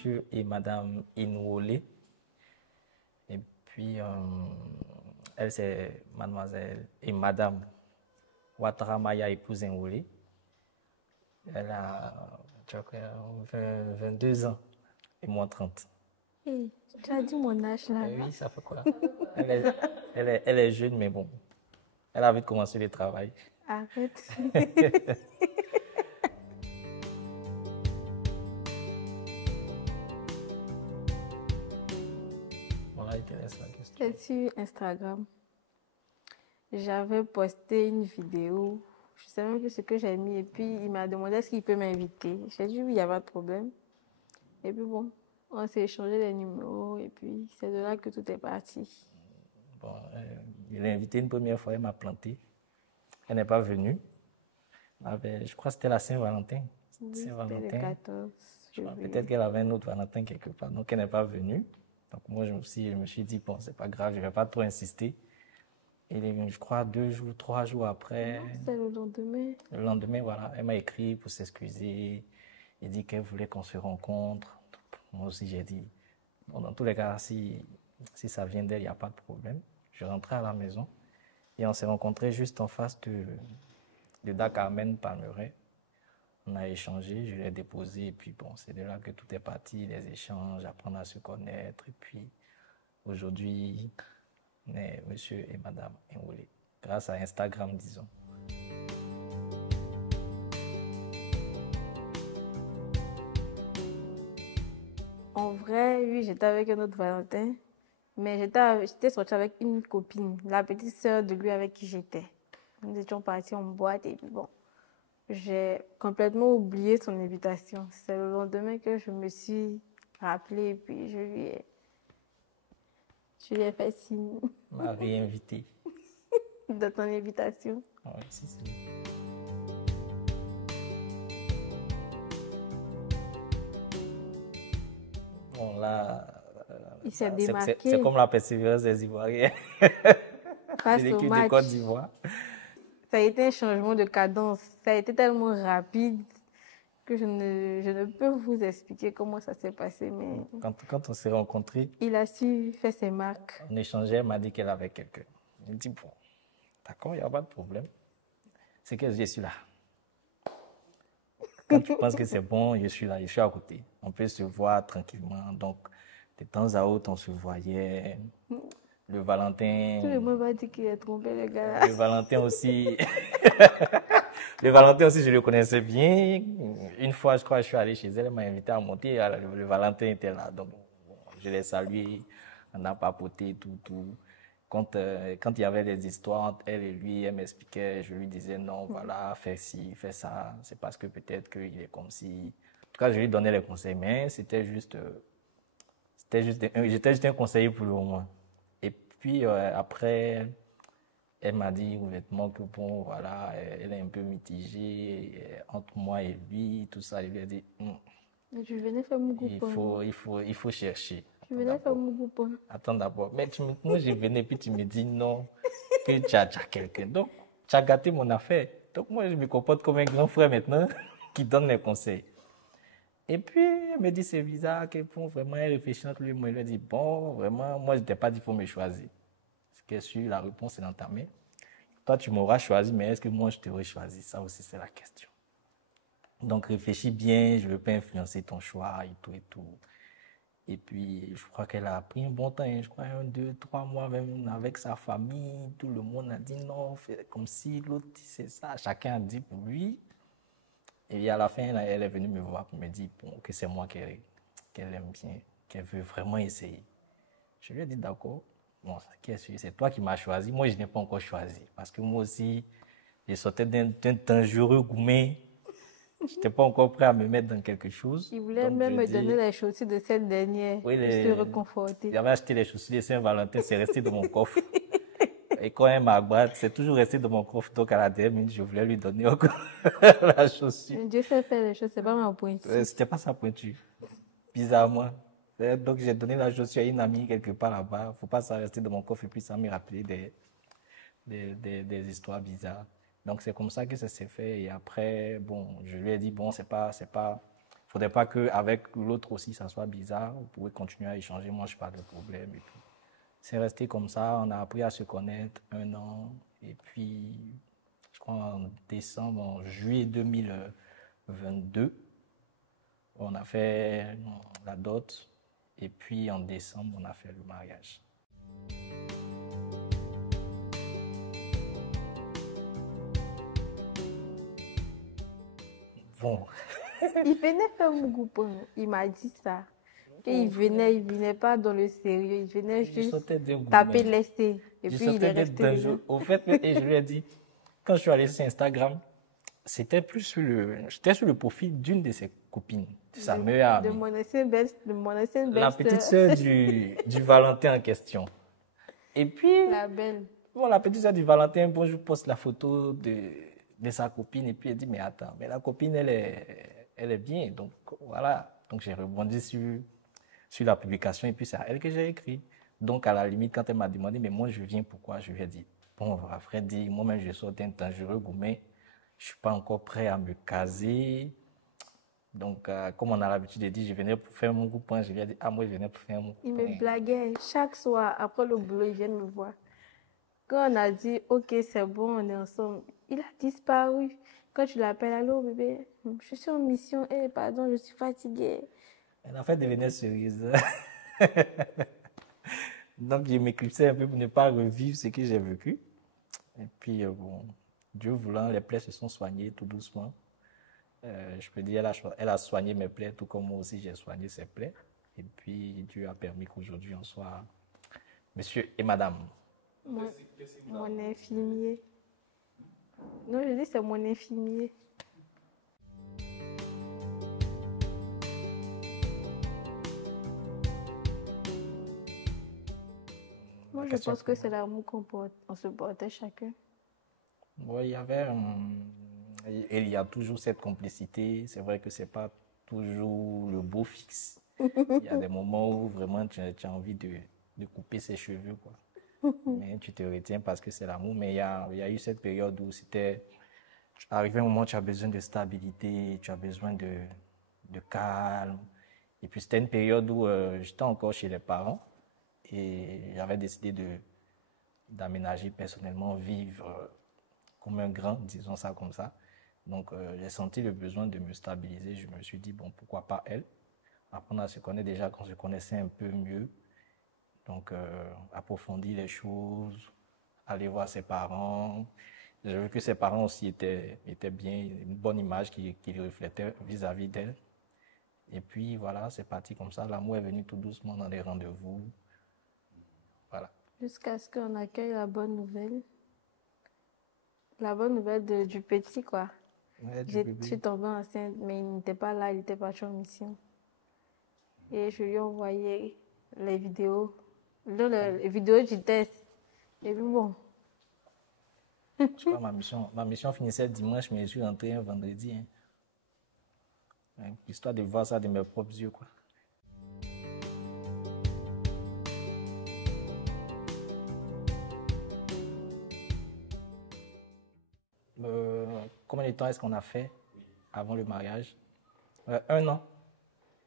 Monsieur et Madame Inwole. Et puis, elle, c'est Mademoiselle et Madame Ouattara Maya épouse Inwole. Elle a, tu vois, 22 ans et moi 30. Hey, tu as dit mon âge là. Oui, ça fait quoi? Elle est jeune, mais bon, elle a vite commencé le travail. Arrête. Voilà, il te laisse la question. C'est sur Instagram. J'avais posté une vidéo. Je ne sais même plus ce que j'ai mis. Et puis, il m'a demandé est-ce qu'il peut m'inviter. J'ai dit oui, il n'y a pas de problème. Et puis bon, on s'est échangé les numéros. Et puis, c'est de là que tout est parti. Bon, je l'ai invitée une première fois, elle m'a planté. Elle n'est pas venue. Je crois que c'était la Saint-Valentin. Oui, c'était le 14 février. Peut-être qu'elle avait un autre Valentin quelque part, donc elle n'est pas venue. Donc moi, je me suis dit, bon, c'est pas grave, je ne vais pas trop insister. Et elle est venue, je crois, 2 jours, 3 jours après. C'est le lendemain. Le lendemain, voilà, elle m'a écrit pour s'excuser. Elle dit qu'elle voulait qu'on se rencontre. Moi aussi, j'ai dit, bon, dans tous les cas, si ça vient d'elle, il n'y a pas de problème. Je rentrais à la maison et on s'est rencontrés juste en face de Dakarmen Palmeraie. On a échangé, je l'ai déposé et puis bon, c'est de là que tout est parti, les échanges, apprendre à se connaître. Et puis aujourd'hui, on est monsieur et madame Inwole, grâce à Instagram, disons. En vrai, oui, j'étais avec un autre Valentin. Mais j'étais sortie avec une copine, la petite sœur de lui avec qui j'étais. Nous étions partis en boîte et puis bon, j'ai complètement oublié son invitation. C'est le lendemain que je me suis rappelée et puis je lui ai fait signe M'a réinvité. de ton invitation. Ah oui, si. Bon, là, Il s'est démarqué c'est comme la persévérance des Ivoiriens face de au l'équipe de match. Côte d'Ivoire. Ça a été un changement de cadence. Ça a été tellement rapide que je ne peux vous expliquer comment ça s'est passé. Mais Quand on s'est rencontrés, il a su faire ses marques. on échangeait, elle m'a dit qu'elle avait quelqu'un. Je dit, bon, d'accord, il n'y a pas de problème. C'est que je suis là. Quand tu penses que c'est bon, je suis là, je suis à côté. On peut se voir tranquillement. Donc, de temps à autre, on se voyait. Le Valentin. Tout le monde va dire qu'il est trompé, les gars. Le Valentin aussi. Le Valentin aussi, je le connaissais bien. Une fois, je crois, je suis allé chez elle, elle m'a invité à monter. Le Valentin était là. Donc, bon, je l'ai salué. On a papoté, tout. Quand il y avait des histoires entre elle et lui, elle m'expliquait, je lui disais non, voilà, fais ci, fais ça. C'est parce que peut-être qu'il est comme si. En tout cas, je lui donnais les conseils, mais j'étais juste un conseiller pour le moment. Et puis après, elle m'a dit honnêtement que bon, voilà, elle est un peu mitigée entre moi et lui, tout ça. Il lui a dit, Je venais faire mon groupe. il faut chercher. Je venais faire mon groupe. Attends d'abord. Mais moi, je venais, puis tu me dis non, que tu as quelqu'un. Donc, tu as gâté mon affaire. Donc, moi, je me comporte comme un grand frère maintenant qui donne les conseils. Et puis, elle me dit, c'est bizarre, que bon, vraiment, elle réfléchit entre lui et moi. Elle lui a dit, bon, vraiment, moi, je ne t'ai pas dit qu'il faut me choisir. C'est que sûr, la réponse est dans ta main. Toi, tu m'auras choisi, mais est-ce que moi, je t'aurais choisi? Ça aussi, c'est la question. Donc, réfléchis bien, je ne veux pas influencer ton choix et tout et tout. Et puis, je crois qu'elle a pris un bon temps, je crois 1, 2, 3 mois même avec sa famille. Tout le monde a dit non, fais comme si l'autre disait ça. Chacun a dit pour lui. Et à la fin, elle est venue me voir pour me dire bon, que c'est moi qu'elle aime bien, qu'elle veut vraiment essayer. Je lui ai dit d'accord. Bon, c'est toi qui m'as choisi. Moi, je n'ai pas encore choisi. Parce que moi aussi, je sortais d'un dangereux gourmet. Je n'étais pas encore prêt à me mettre dans quelque chose. Il voulait même me donner les chaussures de cette dernière pour se réconforter. J'avais acheté les chaussures de Saint-Valentin, c'est resté dans mon coffre. Et quand elle m'a battu, c'est toujours resté dans mon coffre. Donc à la dernière minute, je voulais lui donner encore la chaussure. Dieu sait faire les choses, c'est pas ma pointure. C'était pas sa pointure. Bizarrement. Donc j'ai donné la chaussure à une amie quelque part là-bas. Faut pas ça rester dans mon coffre et puis ça me rappelait des histoires bizarres. Donc c'est comme ça que ça s'est fait. Et après, bon, je lui ai dit, bon, faudrait pas qu'avec l'autre aussi, ça soit bizarre. Vous pouvez continuer à échanger, moi, je pas de problème. Et puis, c'est resté comme ça. On a appris à se connaître 1 an. Et puis, je crois en juillet 2022, on a fait la dot. Et puis, en décembre, on a fait le mariage. Bon. Il venait faire mon groupe. Il m'a dit ça. Il venait pas dans le sérieux. Il venait juste taper l'essai. Et puis il est resté là. Au fait, et je lui ai dit, quand je suis allé sur Instagram, j'étais sur le profil d'une de ses copines, de sa meilleure amie. De mon ancienne belle. La petite sœur du Valentin en question. Et puis, la belle. Bon, la petite sœur du Valentin, bon, je poste la photo de sa copine et puis elle dit, mais attends, mais la copine, elle est bien. Donc, voilà. Donc, j'ai rebondi sur la publication et puis c'est à elle que j'ai écrit. Donc, à la limite, quand elle m'a demandé, mais moi, je viens pourquoi? Je lui ai dit, bon, Fred dit, moi-même, je sors d'un dangereux gourmet. Je suis pas encore prêt à me caser. Donc, comme on a l'habitude de dire, je venais pour faire mon coupon. Je lui ai dit, moi, je venais pour faire mon coupon. Il me blaguait. Chaque soir, après le boulot, il vient me voir. Quand on a dit, ok, c'est bon, on est ensemble, il a disparu. Quand tu l'appelles, allô bébé, je suis en mission, pardon, je suis fatiguée. En fait, devenait sérieuse. Donc, je m'éclipsais un peu pour ne pas revivre ce que j'ai vécu. Et puis, bon, Dieu voulant, les plaies se sont soignées tout doucement. Je peux dire, elle a soigné mes plaies, tout comme moi aussi, j'ai soigné ses plaies. Et puis, Dieu a permis qu'aujourd'hui, on soit monsieur et madame. Mon infirmier. Non, je dis c'est mon infirmier. Moi, je pense que c'est l'amour on se portait chacun. Oui, il y a toujours cette complicité. C'est vrai que c'est pas toujours le beau fixe. Il y a des moments où vraiment tu as envie de couper ses cheveux, quoi. Mais tu te retiens parce que c'est l'amour. Mais il y a eu cette période où c'était arrivé un moment où tu as besoin de stabilité, tu as besoin de calme. Et puis c'était une période où j'étais encore chez les parents et j'avais décidé d'aménager personnellement, vivre comme un grand, disons ça comme ça. Donc j'ai senti le besoin de me stabiliser. Je me suis dit, bon, pourquoi pas elle? Apprendre à se connaître déjà quand on se connaissait un peu mieux. Donc, approfondir les choses, aller voir ses parents. J'ai vu que ses parents aussi étaient bien, une bonne image qui reflétait vis-à-vis d'elle. Et puis, voilà, c'est parti comme ça. L'amour est venu tout doucement dans les rendez-vous. Voilà. Jusqu'à ce qu'on accueille la bonne nouvelle. La bonne nouvelle du petit, quoi. Ouais, je suis tombée enceinte, mais il n'était pas là, il était parti en mission. Et je lui ai envoyé les vidéos. Les vidéos du test. Et puis bon. Je crois que ma mission finissait dimanche, mais je suis rentré un vendredi. Hein. Histoire de voir ça de mes propres yeux, quoi. Combien de temps est-ce qu'on a fait avant le mariage? 1 an.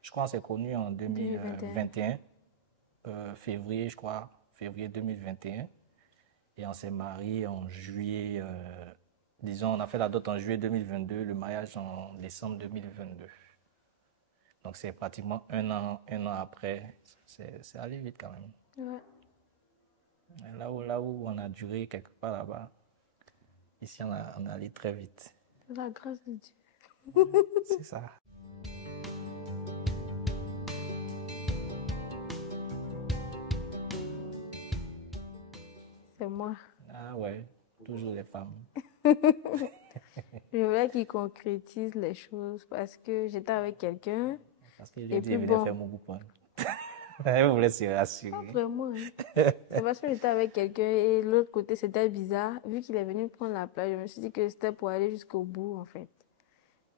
Je crois qu'on s'est connus en 2021. Février, je crois, février 2021. Et on s'est mariés en juillet, disons, on a fait la dot en juillet 2022, le mariage en décembre 2022. Donc c'est pratiquement un an après. C'est allé vite quand même. Ouais. Là où on a duré quelque part là-bas, ici on a allé très vite. C'est la grâce de Dieu. C'est ça. C'est moi. Ah ouais, toujours les femmes. Je voulais qu'il concrétise les choses parce que j'étais avec quelqu'un. Parce qu'il lui a dit qu'il venait faire mon coupon. Elle voulait se rassurer. Pas vraiment. C'est parce que j'étais avec quelqu'un et l'autre côté c'était bizarre. Vu qu'il est venu prendre la place, je me suis dit que c'était pour aller jusqu'au bout en fait.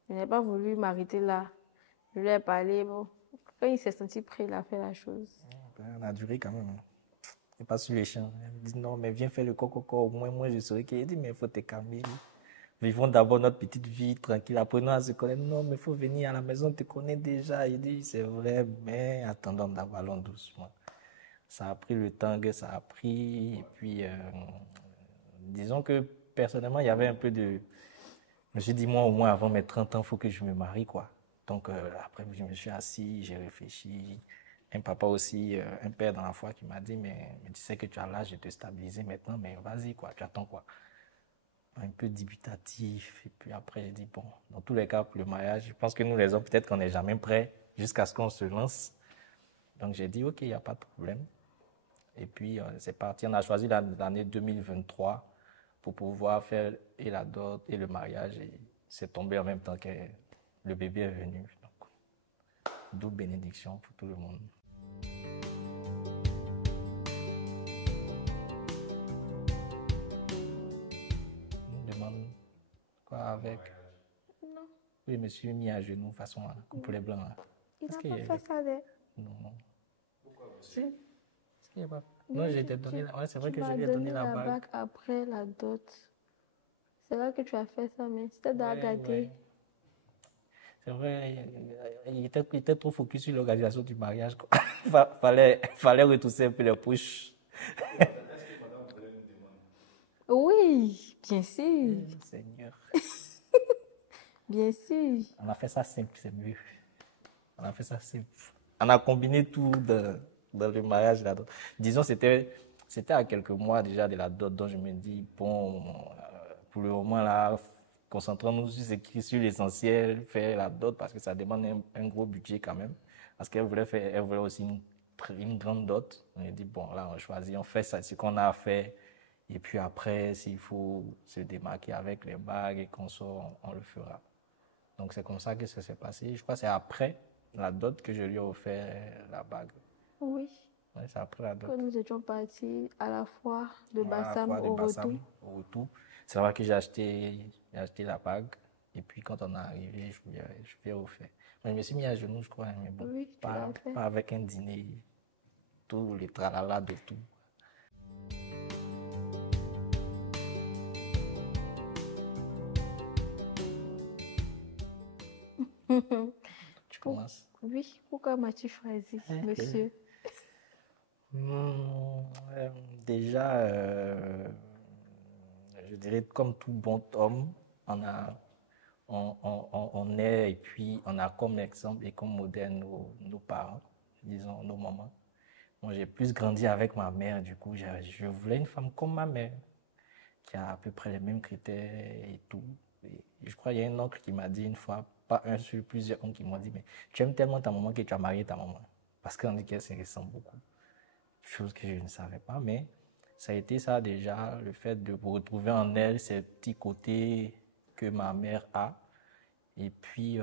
Je n'ai pas voulu m'arrêter là. Je lui ai parlé. Bon, quand il s'est senti prêt, il a fait la chose. On a duré quand même. Il pas sur les champs. Il dit non, mais viens faire le coco, au moins moi je saurais qu'il dit, mais il faut te calmer. Vivons d'abord notre petite vie tranquille, apprenons à se connaître. Non, mais il faut venir à la maison, on te connaît déjà. Il dit, c'est vrai, mais attendons d'abord, allons doucement. Ça a pris le temps que ça a pris. Et puis, disons que personnellement, il y avait un peu de... Je me suis dit, moi, au moins, avant mes 30 ans, il faut que je me marie, quoi. Donc, après, je me suis assis, j'ai réfléchi. Un papa aussi, un père dans la foi qui m'a dit, mais tu sais que tu as l'âge de te stabiliser maintenant, mais vas-y, quoi, tu attends quoi? Un peu dubitatif. Et puis après, j'ai dit, bon, dans tous les cas, pour le mariage, je pense que nous, les hommes, peut-être qu'on n'est jamais prêts jusqu'à ce qu'on se lance. Donc, j'ai dit, OK, il n'y a pas de problème. Et puis, c'est parti. On a choisi l'année 2023 pour pouvoir faire et la dot et le mariage. Et c'est tombé en même temps que le bébé est venu. Donc, double bénédiction pour tout le monde. On me demande quoi avec. Non, Oui, je me suis mis à genoux, façon, hein, comme pour les blancs. Hein. il Est-ce n'a qu'il pas y a- fait ça. Non, non. Si. Est-ce qu'il y a pas... Oui, Non, j'ai été donné. Ouais, c'est vrai tu que je m'as lui ai donné donné la la bague. bague après la dot. C'est là que tu as fait ça, mais c'était Ouais, d'Agaté. ouais. C'est vrai, il était trop focus sur l'organisation du mariage. Quoi. Fallait retourner un peu les push. Oui, bien sûr, Seigneur. bien sûr. On a fait ça simple, c'est mieux. On a fait ça simple. On a combiné tout dans le mariage. Là. Disons, c'était à quelques mois déjà de la dot, donc je me dis, bon, pour le moment là, concentrons-nous sur l'essentiel, faire la dot, parce que ça demande un gros budget quand même. Parce elle voulait aussi une grande dot. On a dit, bon, là, on choisit, on fait ça, ce qu'on a à faire. Et puis après, s'il faut se démarquer avec les bagues et qu'on sort, on le fera. Donc c'est comme ça que ça s'est passé. Je crois que c'est après la dot que je lui ai offert la bague. Oui, Ouais, c'est après la dot. quand nous étions partis à la foire de Ouais, à la Bassam foire de au Bassam, retour. au retour. C'est là que j'ai acheté la bague. Et puis quand on est arrivé, je lui ai offert. Moi, je me suis mis à genoux, je crois, hein, mais bon, Oui, tu l'as fait. pas avec un dîner, tout les tralala de tout. Tu commences? Oui, pourquoi m'as-tu choisi, monsieur? Déjà, je dirais comme tout bon homme, on est et puis on a comme exemple et comme modèle nos parents, disons nos mamans. Moi, j'ai plus grandi avec ma mère, du coup, je voulais une femme comme ma mère, qui a à peu près les mêmes critères et tout. Et je crois qu'il y a un oncle qui m'a dit une fois, pas un sur plusieurs oncles qui m'ont dit, mais tu aimes tellement ta maman que tu as marié ta maman. Parce qu'on dit qu'elle se ressemble beaucoup. Chose que je ne savais pas, mais ça a été ça déjà, le fait de retrouver en elle ces petits côtés que ma mère a. Et puis,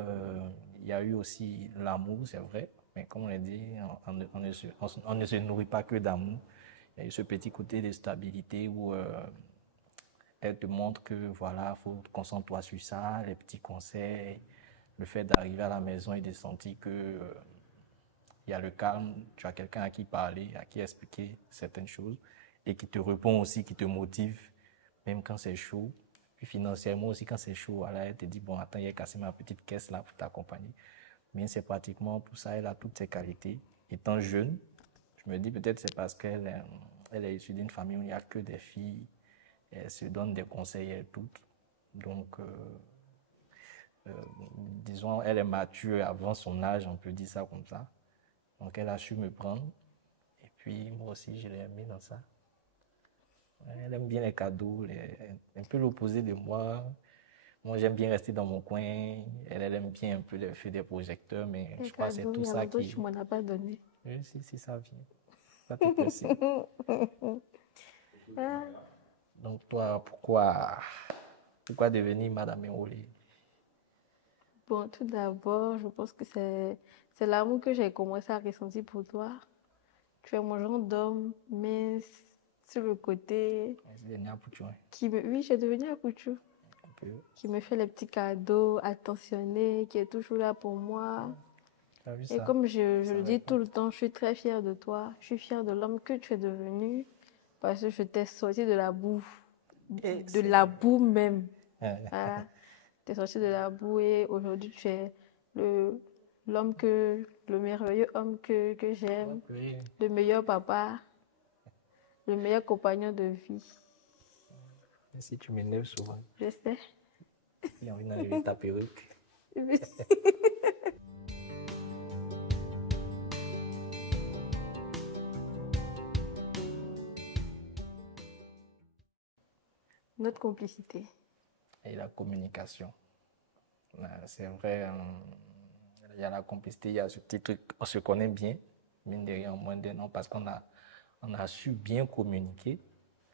il y a eu aussi l'amour, c'est vrai, mais comme on l'a dit, on ne se nourrit pas que d'amour. Il y a eu ce petit côté de stabilité où elle te montre que voilà, faut concentre-toi sur ça, les petits conseils, le fait d'arriver à la maison et de sentir que il y a le calme, tu as quelqu'un à qui parler, à qui expliquer certaines choses et qui te répond aussi, qui te motive, même quand c'est chaud. Puis financièrement aussi, quand c'est chaud, voilà, elle te dit, bon, attends, il a cassé ma petite caisse là pour t'accompagner. Mais c'est pratiquement pour ça, elle a toutes ses qualités. Étant jeune, je me dis peut-être c'est parce qu'elle est issue d'une famille où il n'y a que des filles, elle se donne des conseils, elle toutes. Donc, disons, elle est mature avant son âge, on peut dire ça comme ça. Donc elle a su me prendre. Et puis moi aussi, je l'ai mis dans ça. Elle aime bien les cadeaux, un peu l'opposé de moi. Moi, j'aime bien rester dans mon coin. Elle aime bien un peu les feux des projecteurs, mais Les je crois que c'est cadeaux, tout il y a ça longtemps qui... tu m'en as pas donné. Oui, si ça vient. Ça te plaît. Ah, Donc toi, pourquoi devenir Madame Enrôlée? bon, tout d'abord, je pense que c'est l'amour que j'ai commencé à ressentir pour toi. Tu es mon genre d'homme, mais sur le côté C'est devenu un pouchon, hein, qui me... Oui, j'ai devenu un couchou. un peu. Qui me fait les petits cadeaux, attentionné, qui est toujours là pour moi. T'as vu Et ça? comme je Ça le dis tout le temps, je suis très fière de toi. Je suis fière de l'homme que tu es devenu parce que je t'ai sorti de la boue. Et De la boue même. Voilà. Tu es sorti de la boue et aujourd'hui, tu es le merveilleux homme que j'aime, Oui. le meilleur papa, le meilleur compagnon de vie. Mais si tu m'énerves souvent, Je sais. j'ai envie d'enlever ta perruque. Notre complicité. Et la communication. C'est vrai, il y a la complicité, il y a ce petit truc, on se connaît bien, mine de rien, en moins d'un an, parce on a su bien communiquer.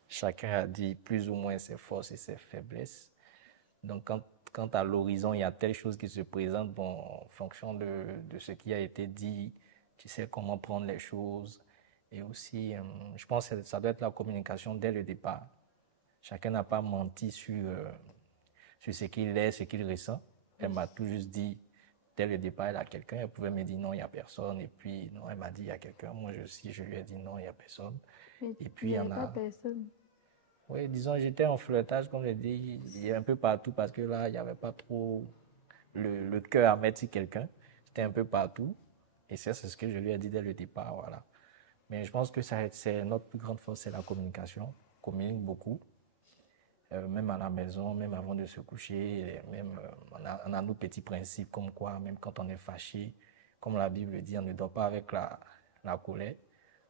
Chacun a dit plus ou moins ses forces et ses faiblesses. Donc, quand à l'horizon, il y a telle chose qui se présente, bon, en fonction de ce qui a été dit, tu sais comment prendre les choses. Et aussi, je pense que ça doit être la communication dès le départ. Chacun n'a pas menti sur ce qu'il est, ce qu'il ressent. Elle m'a tout juste dit, dès le départ, elle a quelqu'un. Elle pouvait me dire non, il n'y a personne. Et puis, non, elle m'a dit il y a quelqu'un. Moi, je lui ai dit non, il n'y a personne. Mais Et il puis, n'y il y avait en pas a. personne. Oui, disons, j'étais en flirtage, comme je dis, il y a un peu partout parce que là, il n'y avait pas trop le cœur à mettre sur quelqu'un. J'étais un peu partout. Et ça, c'est ce que je lui ai dit dès le départ, voilà. Mais je pense que c'est notre plus grande force, c'est la communication. On communique beaucoup. Même à la maison, même avant de se coucher, même, on a nos petits principes comme quoi, même quand on est fâché, comme la Bible dit, on ne dort pas avec la colère.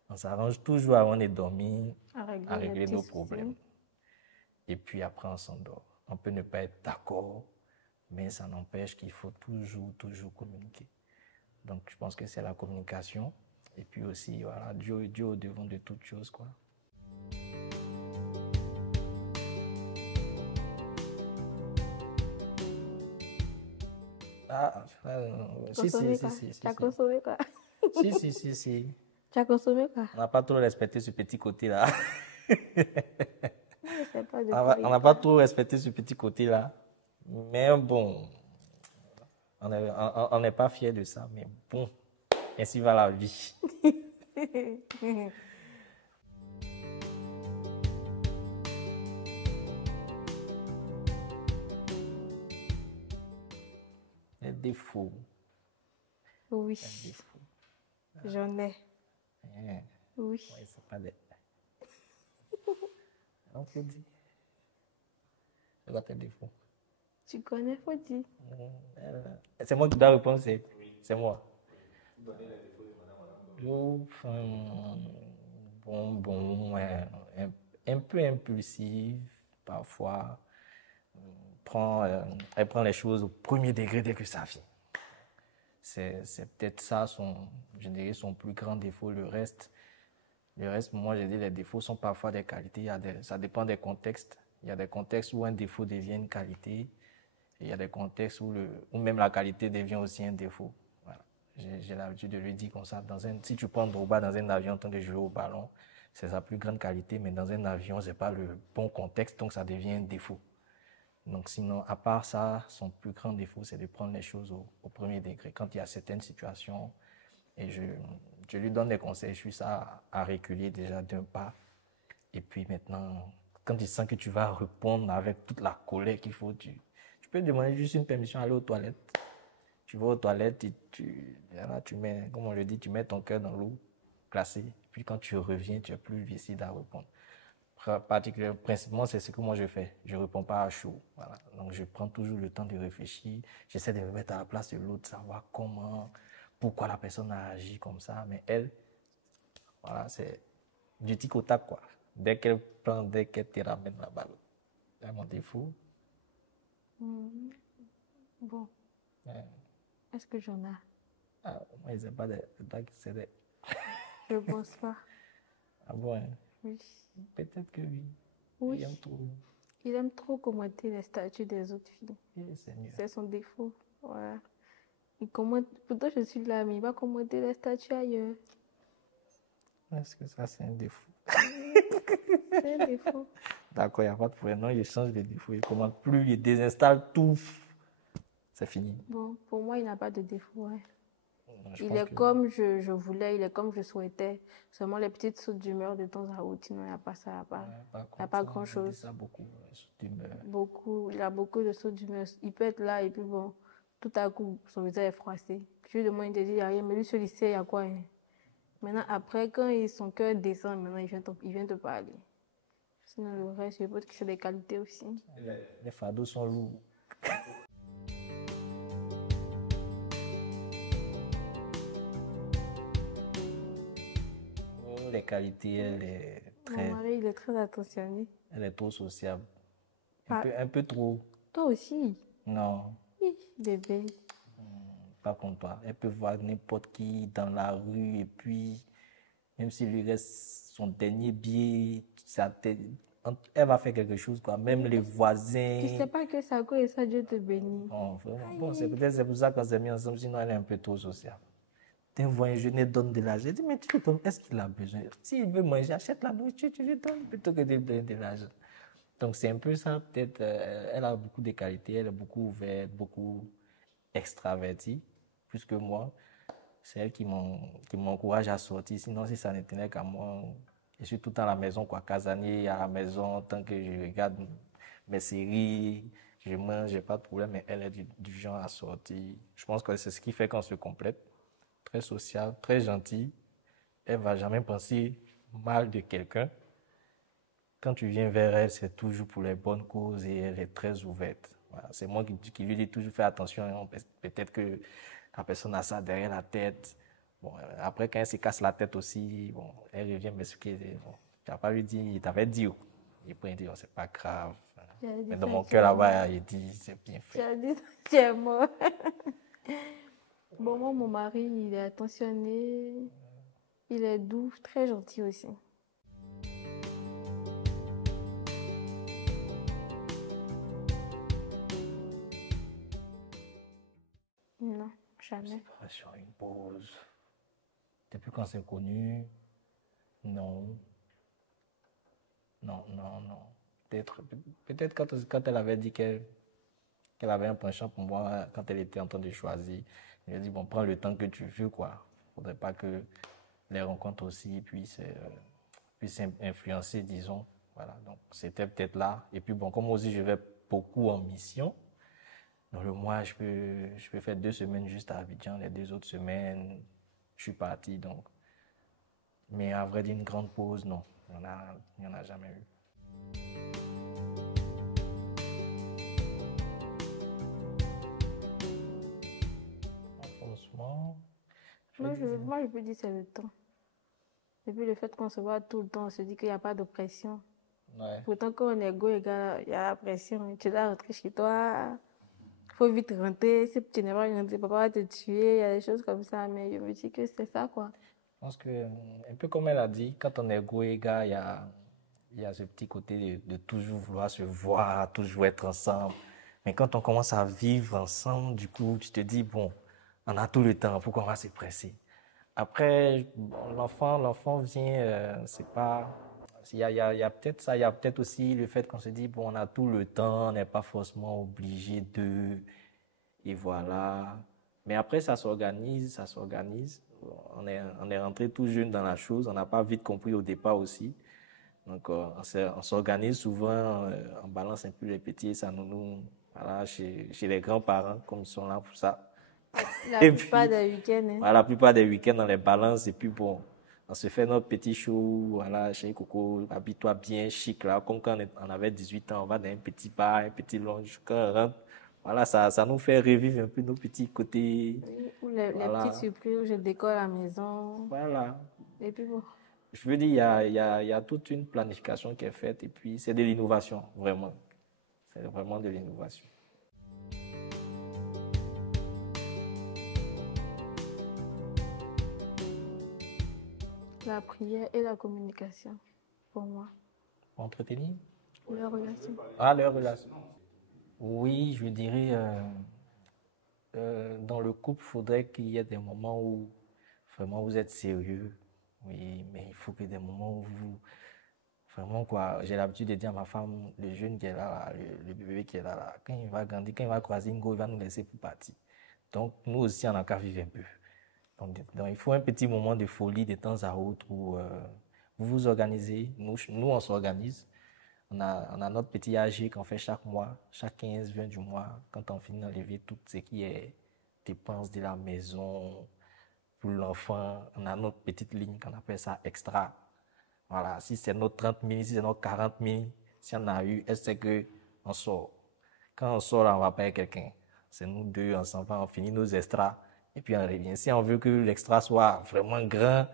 On s'arrange toujours avant de dormir À à régler les régler petits nos soucis. problèmes. Et puis après, on s'endort. On peut ne pas être d'accord, mais ça n'empêche qu'il faut toujours communiquer. Donc, je pense que c'est la communication. Et puis aussi, voilà, Dieu au devant de toutes choses, quoi. Ah, Consommer quoi? Tu as consommé quoi? si. Tu as consommé quoi? On n'a pas trop respecté ce petit côté-là. Je sais pas de quoi On il n'a pas parle. trop respecté ce petit côté-là. Mais bon, on n'est pas fiers de ça. Mais bon, ainsi va la vie. Les défauts. Oui, Les défauts. j'en ai. Hein. Oui. Ouais, c'est pas des. On peut dire. C'est quoi tes défauts? Tu connais, faut dire. C'est moi qui dois répondre, c'est moi. Ouf, bon, un peu impulsive, parfois. Elle prend les choses au premier degré dès que ça vient. C'est peut-être ça, je dirais, son plus grand défaut. Le reste, moi, je dis, les défauts sont parfois des qualités. Ça dépend des contextes. Il y a des contextes où un défaut devient une qualité. Et il y a des contextes où même la qualité devient aussi un défaut. Voilà. J'ai l'habitude de lui dire comme ça. Si tu prends Drogba dans un avion en train de jouer au ballon, c'est sa plus grande qualité, mais dans un avion, ce n'est pas le bon contexte, donc ça devient un défaut. Donc sinon, à part ça, son plus grand défaut, c'est de prendre les choses au premier degré. Quand il y a certaines situations, et je lui donne des conseils, je suis ça à reculer déjà d'un pas. Et puis maintenant, quand tu sens que tu vas répondre avec toute la colère qu'il faut, tu peux demander juste une permission, aller aux toilettes. Tu vas aux toilettes et tu mets, comme on le dit, tu mets ton cœur dans l'eau glacée. Puis quand tu reviens, tu es plus lucide à répondre. Principalement, c'est ce que moi je fais. Je ne réponds pas à chaud. Voilà. Donc je prends toujours le temps de réfléchir. J'essaie de me mettre à la place de l'autre, savoir pourquoi la personne a agi comme ça. Mais elle, voilà, c'est du tic au tac, quoi. Dès qu'elle te ramène la balle. C'est mon défaut. Bon, Ouais. est-ce que j'en ai? Ah, moi, je sais pas c'est des. Je pense pas. Ah bon, hein? Oui. Peut-être que oui. Oui. Il aime trop. Il aime trop commenter les statuts des autres filles. Oui, Seigneur. C'est son défaut. Voilà. Il commente. Pourtant, je suis là, mais il va commenter les statuts ailleurs. Est-ce que ça, c'est un défaut? C'est un défaut. D'accord, il n'y a pas de problème. Non, il change de défaut. Il ne commente plus, il désinstalle tout. C'est fini. Bon, pour moi, il n'a pas de défaut. Ouais. Je Il pense est que comme je voulais, il est comme je souhaitais. Seulement les petites sautes d'humeur de temps à autre, sinon il n'y a pas ça, ouais, par il y a contre, pas ça, on dit grand-chose. ça beaucoup. D'humeur. Beaucoup, il a beaucoup de sautes d'humeur. Il peut être là et puis bon, tout à coup, son visage est froissé. Je lui demande, il te dit, il n'y a rien, mais lui, seul, il sait, il y a quoi. Hein. Maintenant, après, quand son cœur descend, maintenant, il vient te parler. Sinon, le reste, je pense que c'est des qualités aussi. Les fardeaux sont lourds. Les qualités, Mon mari, il est très attentionné. elle est trop sociable. Ah, Un peu trop. toi aussi. Non, Hi, bébé. pas comme toi. Elle peut voir n'importe qui dans la rue et puis, même s'il lui reste son dernier billet, elle va faire quelque chose, quoi. Même les voisins. Tu sais pas que ça cause et ça, Dieu te bénit. Bon, vraiment. Bon, c'est peut-être c'est pour ça qu'on s'est mis ensemble, sinon elle est un peu trop sociable. Tu vois un jeune, elle donne de l'argent. Je dis, mais tu lui donnes, est-ce qu'il a besoin? S'il veut manger, achète la nourriture, tu lui donnes plutôt que de lui donner de l'argent. Donc c'est un peu ça, peut-être, elle a beaucoup de qualités, elle est beaucoup ouverte, beaucoup extravertie, plus que moi. C'est elle qui m'encourage à sortir, sinon si ça ne tenait qu'à moi, je suis tout le temps à la maison, quoi, casanier à la maison, tant que je regarde mes séries, je mange, j'ai pas de problème, mais elle est du genre à sortir. Je pense que c'est ce qui fait qu'on se complète. Très sociale, très gentille, elle va jamais penser mal de quelqu'un. Quand tu viens vers elle, c'est toujours pour les bonnes causes et elle est très ouverte. Voilà. C'est moi qui lui dis toujours fais attention. Hein. Peut-être que la personne a ça derrière la tête. Bon, après, quand elle se casse la tête aussi, bon, elle revient m'expliquer. Bon, tu n'as pas lui dit, il t'avait dit. Il peut dire, oh, c'est pas grave. Mais dans mon cœur là-bas, il dit, c'est bien fait. Tu as dit ça, tu es mort. Bon, moi, mon mari, il est attentionné. Il est doux, très gentil aussi. Non, jamais. Séparation, une pause. Depuis qu'on s'est connus, non. Non, non, non. Peut-être quand elle avait dit qu'elle avait un penchant pour moi, quand elle était en train de choisir, elle a dit, bon, prends le temps que tu veux, quoi. Faudrait pas que les rencontres aussi puissent influencer, disons. Voilà, donc c'était peut-être là. Et puis bon, comme moi aussi je vais beaucoup en mission, dans le mois, je peux faire 2 semaines juste à Abidjan, les 2 autres semaines, je suis parti, donc. Mais à vrai dire, une grande pause, non. Il n'y en a jamais eu. Franchement, Moi, je peux dire c'est le temps. Et puis le fait qu'on se voit tout le temps, on se dit qu'il n'y a pas de pression. ouais. Pourtant, quand on est go, il y a la pression. Tu dois rentrer chez toi. Il faut vite rentrer. Si tu n'es pas rentré, papa va te tuer. Il y a des choses comme ça. Mais je me dis que c'est ça, quoi. Je pense que, un peu comme elle a dit, quand on est goéga, il y a ce petit côté de toujours vouloir se voir, toujours être ensemble. Mais quand on commence à vivre ensemble, du coup, tu te dis, bon, on a tout le temps, pourquoi on va se presser? Après, bon, l'enfant vient, c'est pas. Il y a peut-être ça, il y a peut-être aussi le fait qu'on se dit, bon, on a tout le temps, on n'est pas forcément obligé de. Et voilà. Mais après, ça s'organise, ça s'organise. On est rentré tout jeune dans la chose, on n'a pas vite compris au départ aussi. Donc, on s'organise souvent, on balance un peu les petits, ça voilà, chez les grands-parents, comme ils sont là pour ça. La Et plupart puis, des week-ends. Hein. voilà, la plupart des week-ends, on les balance et puis bon, on se fait notre petit show, voilà, chez Coco, habille-toi bien chic là, comme quand on avait 18 ans, on va dans un petit bar, un petit lounge, quand on rentre, voilà, ça nous fait revivre un peu nos petits côtés, Ou les voilà, petites surprises où je décore la maison. voilà. Et puis bon. Je veux dire, il y a toute une planification qui est faite et puis c'est de l'innovation, vraiment. C'est vraiment de l'innovation. La prière et la communication, pour moi. Pour entretenir? Leur relation. Ah, leur relation. Oui, je dirais, dans le couple, il faudrait qu'il y ait des moments où vraiment vous êtes sérieux. Oui, mais il faut que des moments où vous, vraiment quoi, j'ai l'habitude de dire à ma femme, le jeune qui est là, le bébé qui est là, quand il va grandir, quand il va croiser une go, il va nous laisser pour partir. Donc, nous aussi, on a qu'à vivre un peu. Donc, il faut un petit moment de folie de temps à autre où vous vous organisez. Nous, on s'organise. On a notre petit AG qu'on fait chaque mois, chaque 15-20 du mois, quand on finit d'enlever tout ce qui est dépenses de la maison pour l'enfant. On a notre petite ligne qu'on appelle ça extra. Voilà, si c'est notre 30 000, si c'est notre 40 000, si on a eu, elle sait qu'on sort. Quand on sort, là, on va payer quelqu'un. C'est nous deux, ensemble, on finit nos extras et puis on revient. Si on veut que l'extra soit vraiment grand,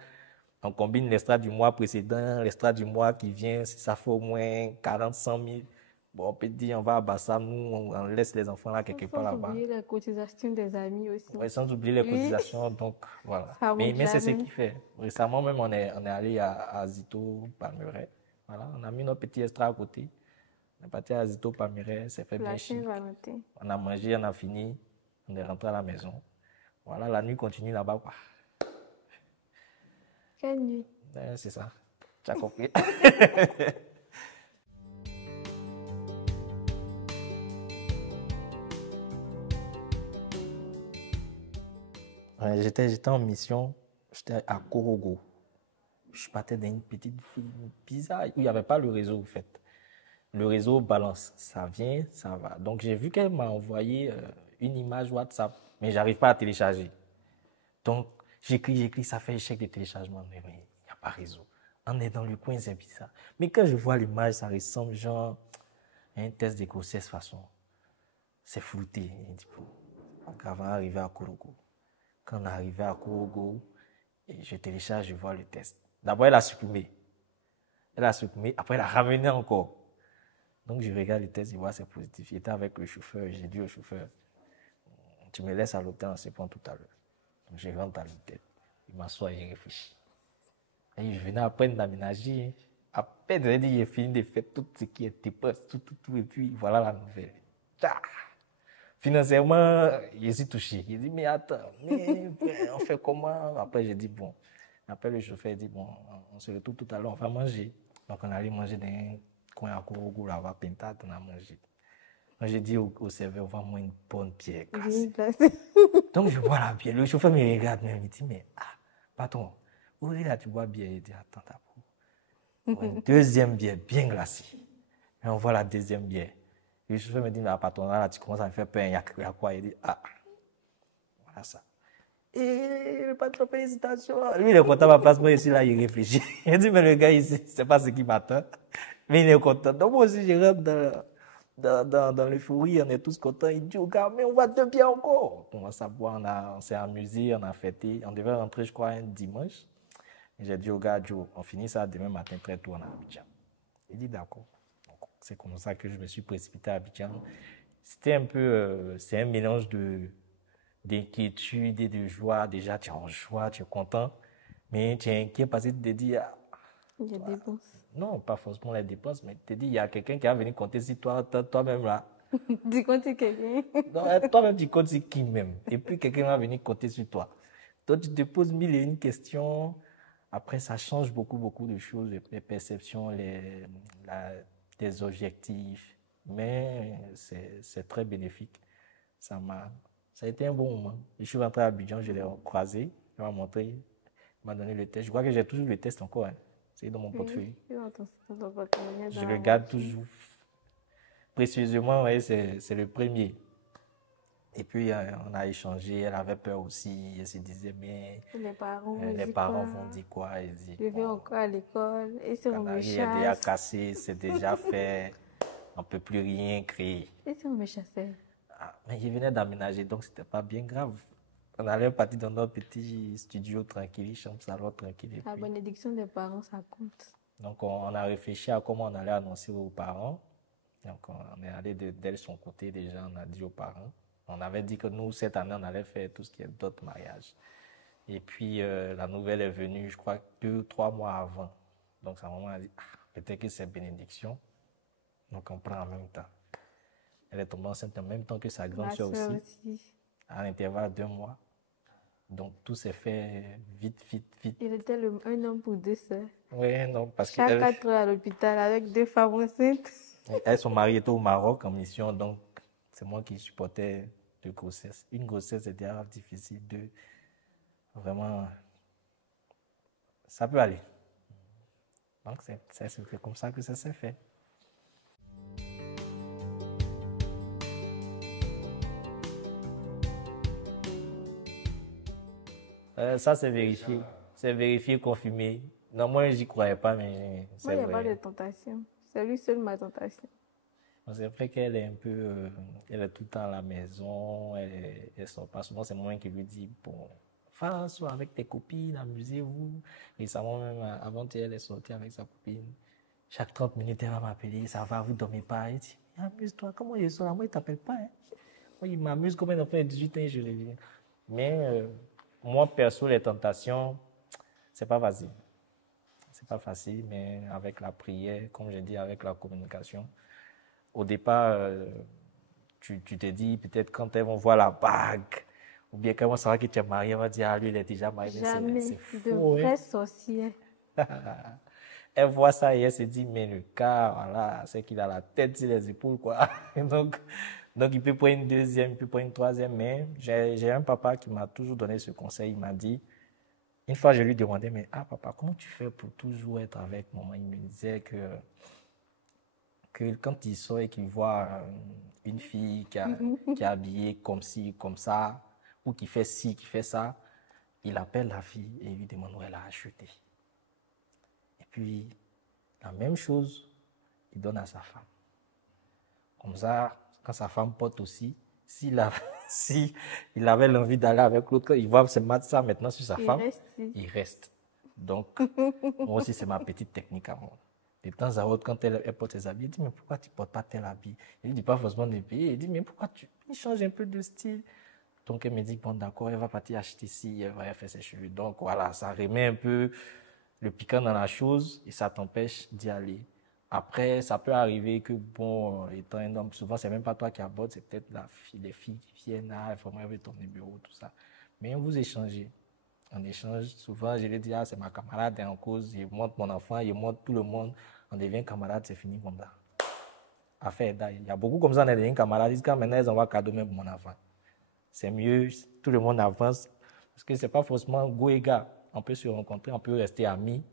on combine l'extra du mois précédent, l'extra du mois qui vient, si ça fait au moins 40, 100 000. Bon, on peut dire, on va à Bassa, nous, on laisse les enfants là quelque part là-bas. Sans oublier la cotisation des amis aussi. Oui, sans oublier les cotisations, donc voilà. Ça Mais c'est ce jamais. qui fait. Récemment même, on est allé à Zito, Palmeraie. Voilà, on a mis notre petit extra à côté. On est parti à Zito, Palmeraie, c'est fait bien La chic. Saint-Valentin. On a mangé, on a fini, on est rentré à la maison. Voilà, la nuit continue là-bas, quoi. Quelle nuit? C'est ça. Tu as compris. Ouais, j'étais en mission, j'étais à Korogo. Je partais d'une petite ville bizarre où il n'y avait pas le réseau, en fait. Le réseau balance, ça vient, ça va. Donc j'ai vu qu'elle m'a envoyé une image WhatsApp, mais j'arrive pas à télécharger. Donc j'écris, ça fait échec de téléchargement, mais il n'y a pas réseau. On est dans le coin, c'est bizarre. Mais quand je vois l'image, ça ressemble genre à un test de grossesse façon. C'est flouté. Donc avant d'arriver à Korogo. Quand on est arrivé à Korogo, je télécharge, je vois le test. D'abord, elle a supprimé. Après elle a ramené encore. Donc, je regarde le test, je vois c'est positif. J'étais avec le chauffeur, j'ai dit au chauffeur, tu me laisses à l'hôtel, on se prend tout à l'heure. Donc, je rentre à l'hôtel. Il m'assoit et je réfléchis. Et je venais à peine d'aménager. À peine, j'ai fini de faire tout ce qui était poste, tout. Et puis, voilà la nouvelle. Financièrement, je suis touché. Il dit, mais attends, mais on fait comment? Après, j'ai dit, bon. Après, le chauffeur dit, bon, on se retrouve tout à l'heure, on va manger. Donc, on allait manger dans un coin à Korogo, là, on va Pintade, on a mangé. Donc, j'ai dit au serveur, vends-moi une bonne bière cassée. Donc, je bois la bière. Le chauffeur me regarde, il me dit, mais, patron, où est là, tu bois bière? Il dit, attends, t'as pour une deuxième bière bien glacée. Et on voit la deuxième bière. Le chauffeur me dit, mais patron, là, tu commences à me faire peur, il y a quoi? Il dit, voilà ça. Et le patron, félicitations. Lui, il est content, ma place, moi, ici, là, il réfléchit. Il dit, mais le gars, ici, c'est pas ce qui m'attend. Mais il est content. Donc, moi aussi, je rentre dans l'euphorie, on est tous contents. Il dit, au gars, mais on va deux bières encore. On va savoir, on s'est amusé, on a fêté. On devait rentrer, je crois, un dimanche. Et j'ai dit au gars, Joe, on finit ça demain matin très tôt, on est à Abidjan. Il dit, d'accord. C'est comme ça que je me suis précipité à Abidjan. C'était un peu, c'est un mélange d'inquiétude et de joie. Déjà, tu es en joie, tu es content, mais tu es inquiet parce que tu te dis, Il y a des dépenses. non, pas forcément les dépenses, mais tu te dis, il y a quelqu'un qui va venir compter sur toi-même là. Tu comptes sur quelqu'un. Non, toi-même, tu comptes sur qui même. Et puis, quelqu'un va venir compter sur toi. Donc, tu te poses mille et une questions. Après, ça change beaucoup de choses, les perceptions, les objectifs. Mais c'est très bénéfique. Ça a été un bon moment. Je suis rentré à Abidjan, je l'ai croisé, il m'a montré, il m'a donné le test. Je crois que j'ai toujours le test encore. Hein. C'est dans mon portefeuille. Je le garde toujours précieusement, ouais, c'est le premier. Et puis, on a échangé, elle avait peur aussi, elle se disait, mais les parents vont dire quoi? Elle dit, je vais encore à l'école, et si on me chasse. Est déjà cassé, c'est déjà fait, on ne peut plus rien créer. Et si on me chassait? Mais je venais d'aménager, donc c'était pas bien grave. On allait partir dans notre petit studio tranquille, chambre, salon tranquille. La bénédiction des parents, ça compte. Donc, on a réfléchi à comment on allait annoncer aux parents. Donc, on est allé de son côté déjà, on a dit aux parents. On avait dit que nous, cette année, on allait faire tout ce qui est d'autres mariages. Et puis, la nouvelle est venue, je crois, 2 ou 3 mois avant. Donc, sa maman a dit, peut-être que c'est bénédiction. Donc, on prend en même temps. Elle est tombée enceinte en même temps que sa grande sœur aussi. À l'intervalle de 2 mois. Donc, tout s'est fait vite. Il était un homme pour 2 sœurs. Oui, non, parce que... Chaque 4 heures à l'hôpital avec 2 femmes enceintes. Elle, son mari était au Maroc en mission, donc c'est moi qui supportais de grossesse. Une grossesse est déjà difficile. vraiment, ça peut aller. Donc, c'est comme ça que ça s'est fait. Ça, c'est vérifié. C'est vérifié, confirmé. Non, moi, j'y croyais pas, mais Moi, c'est il n'y a pas vrai. de tentation. C'est lui seul ma tentation. C'est vrai qu'elle est un peu, elle est tout le temps à la maison, elle sort pas souvent. C'est moi qui lui dis, bon, sois avec tes copines, amusez-vous. Récemment même, avant-hier, elle est sortie avec sa copine. Chaque 30 minutes, elle va m'appeler, ça va, vous dormez pas. Elle dit, amuse-toi, comment il sort là? Moi, il t'appelle pas, hein. Moi, il m'amuse comme un enfant de 18 ans, je le dis. Mais, moi, perso, les tentations, c'est pas facile. C'est pas facile, mais avec la prière, comme je dis, avec la communication. Au départ, tu te dis, peut-être quand elles vont voir la bague, ou bien quand elles vont savoir que tu es marié, elles vont dire, ah, lui, il est déjà marié. Mais Jamais c'est de faux, hein. vrais sorciers. Elle voit ça et elle se dit, mais le cas, voilà, c'est qu'il a la tête sur les épaules, quoi. Donc, il peut prendre une deuxième, il peut prendre une troisième, mais j'ai un papa qui m'a toujours donné ce conseil. Il m'a dit, une fois, je lui demandais, mais ah, papa, comment tu fais pour toujours être avec maman? Il me disait que quand il sort et qu'il voit une fille qui est habillée comme ci, comme ça, ou qui fait ci, qui fait ça, il appelle la fille et il lui demande où elle a acheté. Et puis, la même chose, il donne à sa femme. Comme ça, quand sa femme porte aussi, si il avait l'envie d'aller avec l'autre, il voit ça maintenant sur sa femme, il reste. Donc, moi aussi, c'est ma petite technique à moi. De temps à autre, quand elle porte ses habits, il dit, mais pourquoi tu ne portes pas tel habit? Il ne dit pas forcément de payer, il dit, mais pourquoi tu changes un peu de style? Donc, elle me dit, bon, d'accord, elle va partir acheter ci, elle va faire ses cheveux. Donc, voilà, ça remet un peu le piquant dans la chose et ça t'empêche d'y aller. Après, ça peut arriver que, bon, étant un homme, souvent, c'est même pas toi qui abordes, c'est peut-être les filles qui viennent, vraiment avec ton numéro, tout ça. Mais vous échangez. On échange. Souvent, je lui dis, c'est ma camarade, en cause, il montre mon enfant, il montre tout le monde. On devient camarade, c'est fini comme ça. Affaire, il y a beaucoup comme ça, on est devenu camarade. Ils disent quand maintenant, ils envoient cadeau même pour mon enfant. C'est mieux, tout le monde avance. Parce que c'est pas forcément go et gars. On peut se rencontrer, on peut rester amis,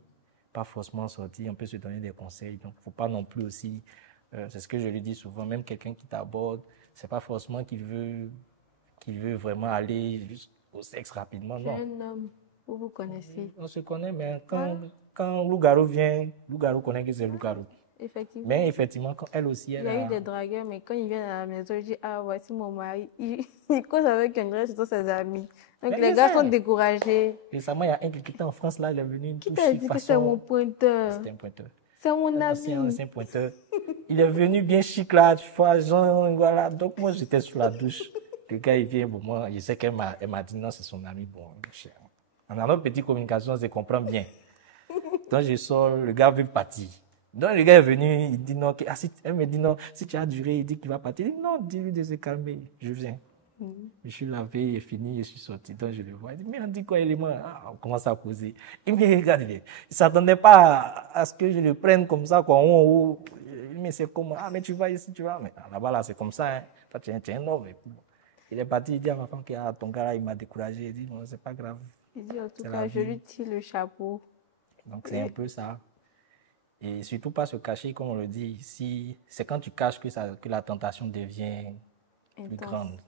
pas forcément sortir, on peut se donner des conseils. Donc, faut pas non plus aussi, c'est ce que je lui dis souvent, même quelqu'un qui t'aborde, c'est pas forcément qu'il veut vraiment aller au sexe rapidement, non. C'est un homme, vous vous connaissez. On se connaît, mais quand Loup-Garou vient, Loup-Garou connaît que c'est Loup-Garou. Effectivement. Mais effectivement, quand elle aussi, il y a eu des dragueurs, mais quand ils viennent à la maison, ils disent, ah, voici mon mari. Il cause avec un vrai, surtout ses amis. Donc, mais les gars sont découragés. Récemment, il y a un qui était en France, là, il est venu. Qui t'a dit que c'est mon pointeur? C'était un pointeur. C'est mon ami. C'est un pointeur. Il est venu bien chic, là, tu vois, genre, voilà. Donc, moi, j'étais sous la douche. Le gars, il vient, bon, moi, je sais qu'elle m'a dit, non, c'est son ami. Bon, cher. On a notre petite communication, on se comprend bien. Donc, je sors, le gars veut partir. Donc, le gars est venu, il dit non. Elle me dit non, si tu as duré, il dit qu'il va partir. Il dit non, dis-lui de se calmer, je viens. Je suis lavé, il est fini, je suis sorti. Donc, je le vois. Il dit, mais on dit quoi, il est mort? On commence à causer. Il me regarde, il ne s'attendait pas à ce que je le prenne comme ça, quoi. Il me dit, c'est comment? Ah, mais tu vas ici, tu vas. Mais là-bas, là, c'est comme ça, hein. Toi, tu es un homme. Il est parti, il dit à ma femme que ton gars là, il m'a découragé. Il dit, non, c'est pas grave. Il dit, en tout cas, je lui tire le chapeau. Donc, c'est un peu ça. Et surtout pas se cacher, comme on le dit ici. C'est quand tu caches que la tentation devient plus grande.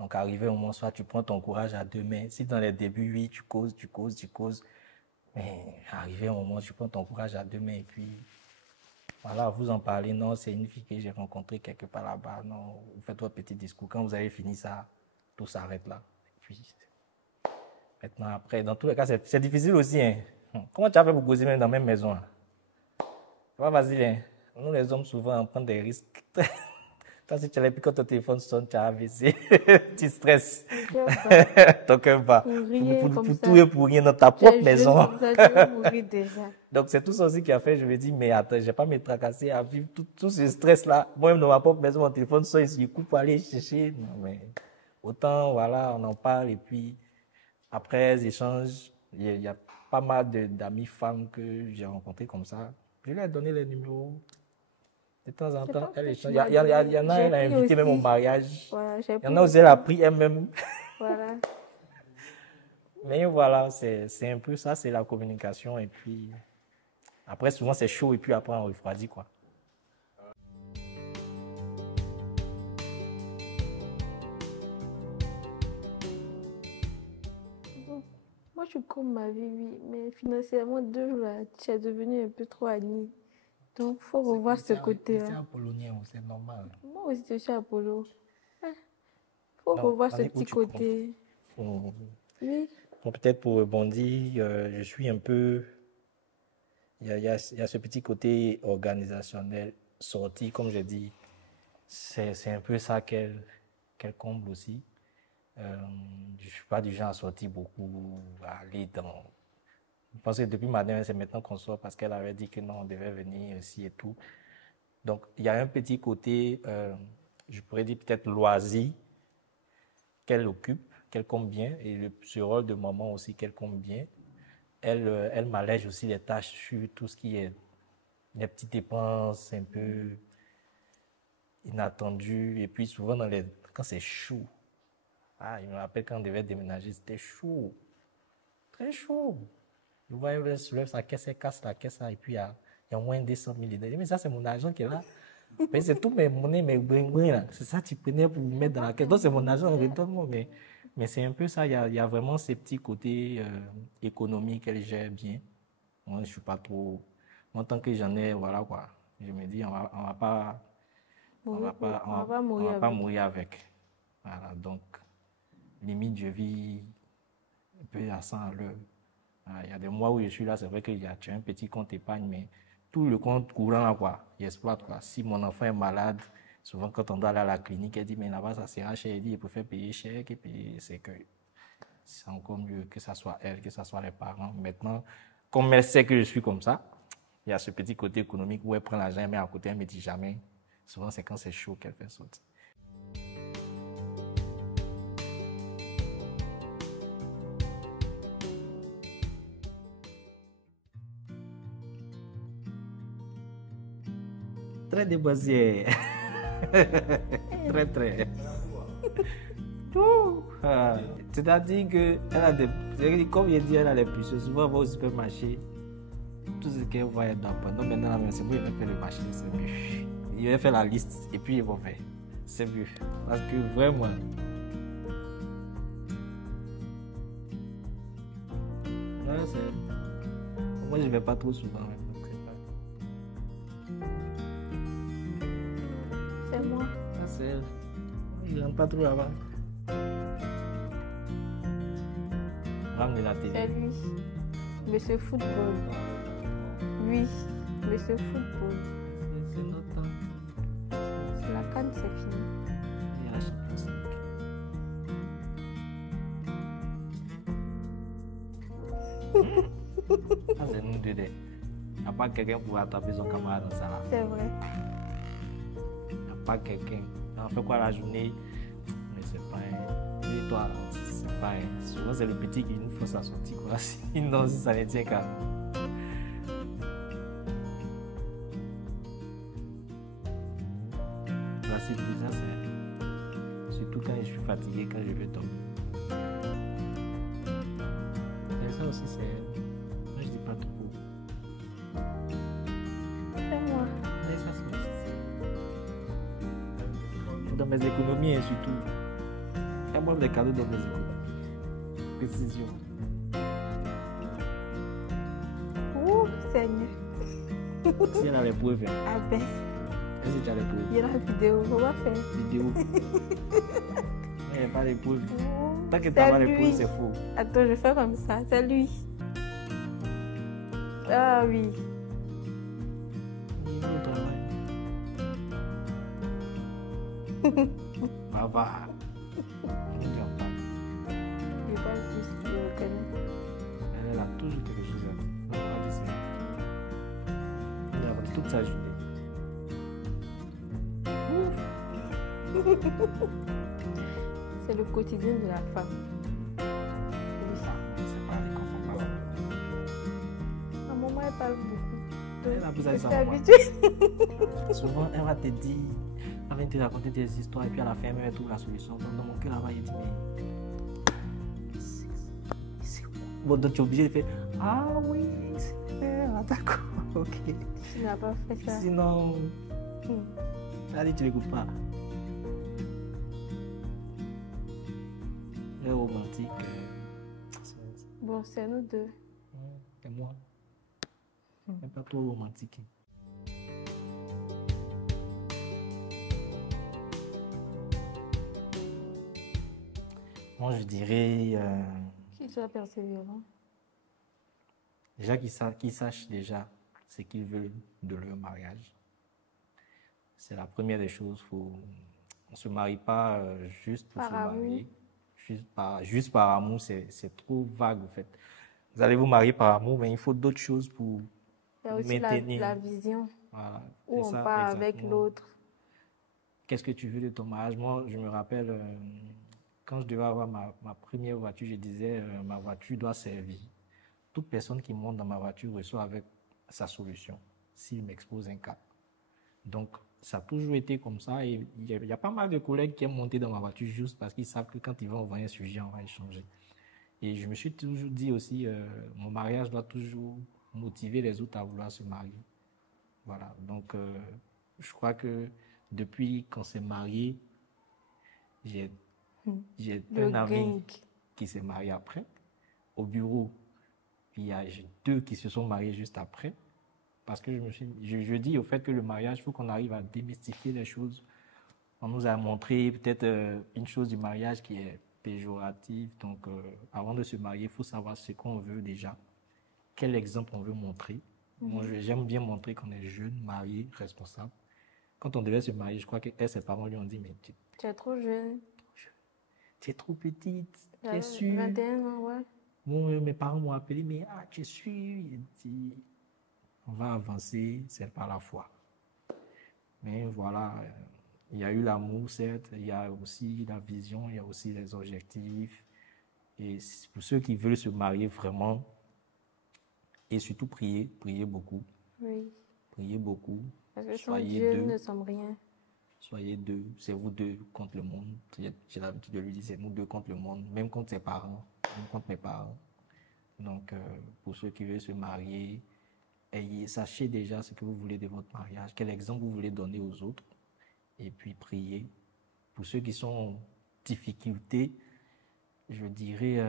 Donc, arrivé au moment, soit tu prends ton courage à deux mains. Si dans les débuts, oui, tu causes. Mais arrivé au moment, tu prends ton courage à deux mains et puis, voilà, vous en parlez. Non, c'est une fille que j'ai rencontrée quelque part là-bas. Non, vous faites votre petit discours. Quand vous avez fini ça, tout s'arrête là. Et puis, maintenant, après, dans tous les cas, c'est difficile aussi, hein. Comment tu as fait pour causer même dans la même maison, hein? C'est pas facile, hein. Nous, les hommes, souvent, on prend des risques. Toi, si tu as quand ton téléphone sonne, tu as AVC, tu stresses. Ton cœur bat. Pour tout et pour rien dans ta propre maison. Comme ça, je vais mourir déjà. Donc, c'est tout ça aussi qui a fait, je me dis, mais attends, je ne vais pas me tracasser à vivre tout ce stress-là. Moi-même, dans ma propre maison, mon téléphone sonne, je coupe pour aller chercher. Non, mais autant, voilà, on en parle et puis, après les échanges, il y a pas mal d'amis femmes que j'ai rencontrées comme ça. Je lui ai donné les numéros. De temps en temps, elle échange. Il y en a, elle a invité même au mariage. Voilà, il y en a aussi, elle a pris elle-même. Voilà. Mais voilà, c'est un peu ça, c'est la communication. Et puis, après, souvent, c'est chaud et puis après, on refroidit, quoi. Bon, moi, je comme ma vie, oui, mais financièrement, 2 jours, là, tu es devenu un peu trop Annie. Donc, il faut revoir ce côté-là. C'est un Polonien, c'est normal. Moi aussi, je suis Apollo. Il faut Non, revoir ce allez, où petit tu prends? côté. Oui. Bon, peut-être pour rebondir, je suis un peu... Il y a ce petit côté organisationnel sorti, comme je dis. C'est un peu ça qu'elle comble aussi. Je ne suis pas du genre à sortir beaucoup, à aller dans... Je pense que depuis ma dernière, c'est maintenant qu'on sort parce qu'elle avait dit que non, on devait venir ici et tout. Donc, il y a un petit côté, je pourrais dire peut-être loisir, qu'elle occupe, qu'elle comble bien, et ce rôle de maman aussi qu'elle comble bien. Elle m'allège aussi les tâches sur tout ce qui est les petites dépenses un peu inattendues. Et puis souvent, quand c'est chaud, je me rappelle quand on devait déménager, c'était chaud, très chaud. Je vois, elle soulève sa caisse, elle casse la caisse, et puis il y a moins de 200 000 dedans. Mais ça, c'est mon argent qui est là. Mais c'est tout mes monnaies, mes bring là. C'est ça que tu prenais pour mettre dans la caisse. Donc c'est mon argent, redonne-moi. Mais c'est un peu ça, il y a vraiment ces petits côtés économiques qu'elle gère bien. Moi, je suis pas trop... Moi, tant que j'en ai, voilà quoi. Je me dis, on va pas mourir avec. Voilà, donc, limite, je vis un peu à 100 à l'heure. Il y a des mois où je suis là, c'est vrai que tu as un petit compte épargne, mais tout le compte courant, là, quoi, j'exploite, quoi. Si mon enfant est malade, souvent quand on doit aller à la clinique, elle dit, mais là-bas, ça sera cher. Elle dit, il préfère payer cher que payer. C'est que c'est encore mieux que ça soit elle, que ça soit les parents. Maintenant, comme elle sait que je suis comme ça, il y a ce petit côté économique où elle prend l'argent, elle met à côté, elle ne me dit jamais. Souvent, c'est quand c'est chaud qu'elle fait sortir. Très déboisier. Très. C'est-à-dire qu'elle a des... Comme il dit, elle a les puces. Souvent, elle va au supermarché. Tout ce qu'elle voit, elle doit prendre. Donc maintenant, c'est bon, il va faire le marché, c'est mieux. Il va faire la liste et puis il va faire. C'est mieux. Parce que vraiment... Ouais, moi, je ne vais pas trop souvent. C'est moi. C'est elle. Je n'aime pas trop là-bas. Ramener la télé. C'est lui. Monsieur Football. Oui, Monsieur Football. C'est notre temps. La canne, c'est fini. Il y a la Champions League. Ça, c'est nous deux. Il n'y a pas quelqu'un pour attraper son camarade dans ça là. C'est vrai. Pas quelqu'un. On fait quoi la journée? Mais c'est pas un... Et toi, c'est pas un... Souvent, c'est le petit qui nous force à sortir, quoi. Sinon, si ça ne tient qu'à nous. La civilisation, c'est... Surtout quand je suis fatigué, quand je vais dormir. Et ça aussi, c'est... Moi, je dis pas trop. C'est moi. Mais ça, c'est aussi, dans mes économies, et surtout, fais-moi des cadeaux dans mes économies. Précision. Ouh, Seigneur. Si elle a les preuves, Abaisse. est-ce que tu as les preuves? Il y a la vidéo, on va faire. Vidéo. Il n'y a pas les preuves. Ouh, Tant que tu n'as pas les preuves, c'est faux. Attends, je fais comme ça. C'est lui. Ah oui. Il est au travail. Va. Je pense que je le connais. Elle a toujours quelque chose à dire. On va dire ça. Elle a toute sa journée. C'est le quotidien de la femme. C'est pas les confondre. Ma maman, elle parle beaucoup. Elle a besoin de Je sa suis maman. habituée. Souvent, elle va te dire, elle va te raconter des histoires et puis à la fin, elle trouve la solution. Donc, dans mon cœur, là-bas, il dit, mais Bon, donc tu es obligé de faire, ah oui, c'est vrai, ah, d'accord, ok. Tu n'as pas fait ça. Sinon, allez, tu l'écoutes pas. Le romantique, Bon, c'est nous deux. c'est moi. C'est pas trop romantique. Moi, je dirais Qu'il soit persévérant. déjà qu'ils sachent déjà ce qu'ils veulent de leur mariage. C'est la première des choses. On ne se marie pas juste pour Par se amour. marier. Juste par amour, c'est trop vague en fait. Vous allez vous marier par amour, mais il faut d'autres choses pour Il y a aussi la maintenir. vision Voilà, où c'est on ça, part avec exactement. l'autre. Qu'est-ce que tu veux de ton mariage? Moi, je me rappelle, quand je devais avoir ma première voiture, je disais, ma voiture doit servir. Toute personne qui monte dans ma voiture reçoit avec sa solution, s'il m'expose un cas. Donc, ça a toujours été comme ça. Et il y a pas mal de collègues qui aiment monter dans ma voiture juste parce qu'ils savent que quand ils vont envoyer un sujet, on va échanger. Et je me suis toujours dit aussi, mon mariage doit toujours motiver les autres à vouloir se marier. Voilà. Donc, je crois que depuis qu'on s'est marié, j'ai Le un ami gang. qui s'est marié après. Au bureau, j'ai 2 qui se sont mariés juste après. Parce que je dis au fait que le mariage, il faut qu'on arrive à démystifier les choses. On nous a montré peut-être une chose du mariage qui est péjorative. Donc, avant de se marier, il faut savoir ce qu'on veut déjà. Quel exemple on veut montrer. Moi, j'aime bien montrer qu'on est jeune, marié, responsable. Quand on devait se marier, je crois que ses parents lui ont dit, mais tu Tu es trop jeune. es trop petite, tu Tu es as sûre. 21 ans, ouais. Moi, mes parents m'ont appelé, mais tu es sûre. Il dit, on va avancer, c'est par la foi. Mais voilà, il y a eu l'amour, certes, il y a aussi la vision, il y a aussi les objectifs. Et pour ceux qui veulent se marier vraiment, et surtout prier beaucoup, Oui. priez beaucoup, Parce que sans soyez Dieu, 2, nous ne sommes rien. soyez 2, c'est vous 2 contre le monde. J'ai l'habitude de lui dire, c'est nous 2 contre le monde, même contre ses parents, même contre mes parents. Donc, pour ceux qui veulent se marier, sachez déjà ce que vous voulez de votre mariage, quel exemple vous voulez donner aux autres, et puis priez. Pour ceux qui sont en difficulté, je dirais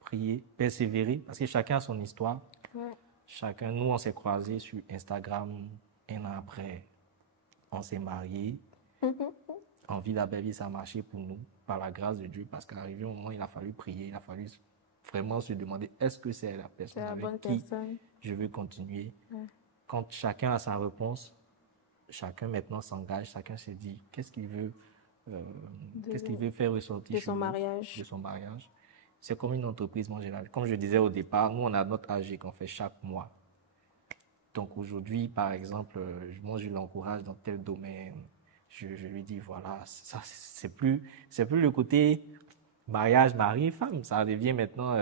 prier, persévérer, parce que chacun a son histoire. Ouais. Chacun, nous, on s'est croisés sur Instagram, un an après, on s'est mariés. En vie, la belle vie, ça a marché pour nous, par la grâce de Dieu, parce qu'arrivé au moment, il a fallu prier, il a fallu vraiment se demander, est-ce que c'est la personne C'est la bonne avec qui personne. je veux continuer? Ouais. Quand chacun a sa réponse, chacun maintenant s'engage, chacun se dit, qu'est-ce qu'il veut faire ressortir De son mariage. de son mariage. C'est comme une entreprise, moi, comme je disais au départ, nous, on a notre AG qu'on fait chaque mois. Donc aujourd'hui, par exemple, moi, je l'encourage dans tel domaine. Je lui dis, voilà, ça, c'est plus le côté mariage, mari, femme. Ça devient maintenant,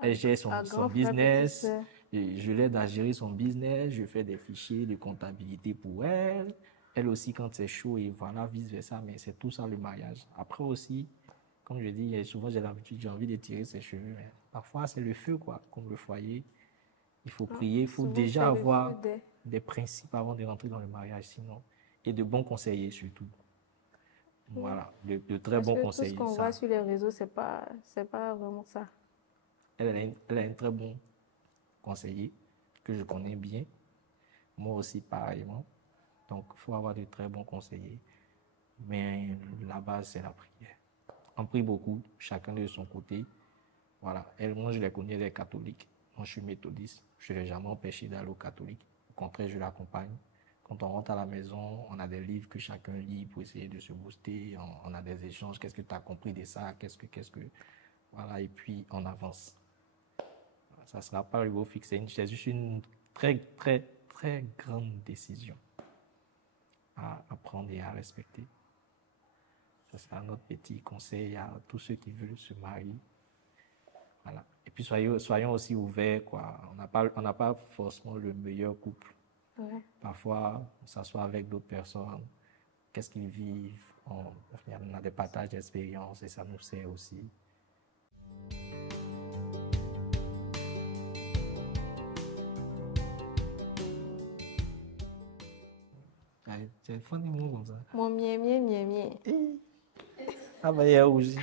elle gère son grand frère, business. petite sœur. Et je l'aide à gérer son business. Je fais des fichiers de comptabilité pour elle. Elle aussi, quand c'est chaud, et voilà, vice-versa. Mais c'est tout ça, le mariage. Après aussi, comme je dis, souvent, j'ai envie de tirer ses cheveux. Mais parfois, c'est le feu, quoi, comme le foyer. Il faut prier, il faut Souvent, déjà c'est le avoir feu des principes avant de rentrer dans le mariage, sinon. Et de bons conseillers, surtout. Voilà, de très Parce bons que tout conseillers. ce qu'on ça. voit sur les réseaux, c'est pas vraiment ça. Elle a un très bon conseiller que je connais bien. Moi aussi, pareillement. Donc, il faut avoir de très bons conseillers. Mais la base, c'est la prière. On prie beaucoup, chacun de son côté. Voilà. Moi, je les connais, elle est catholique. Moi, je suis méthodiste. Je ne l'ai jamais empêché d'aller au catholique. Au contraire, je l'accompagne. Quand on rentre à la maison, on a des livres que chacun lit pour essayer de se booster. On a des échanges. Qu'est-ce que tu as compris de ça? Qu'est-ce que... Voilà, et puis on avance. Ça ne sera pas le beau fixé. C'est juste une très, très, très grande décision à prendre et à respecter. Ça sera notre petit conseil à tous ceux qui veulent se marier. Voilà. Et puis soyons aussi ouverts, quoi. On n'a pas forcément le meilleur couple. Ouais. Parfois, on s'assoit avec d'autres personnes. Qu'est-ce qu'ils vivent? On a des partages d'expériences et ça nous sert aussi. Tu es fan des mots comme ça. Mon mien, mien, mien, mien. Ah bah, il y a aussi.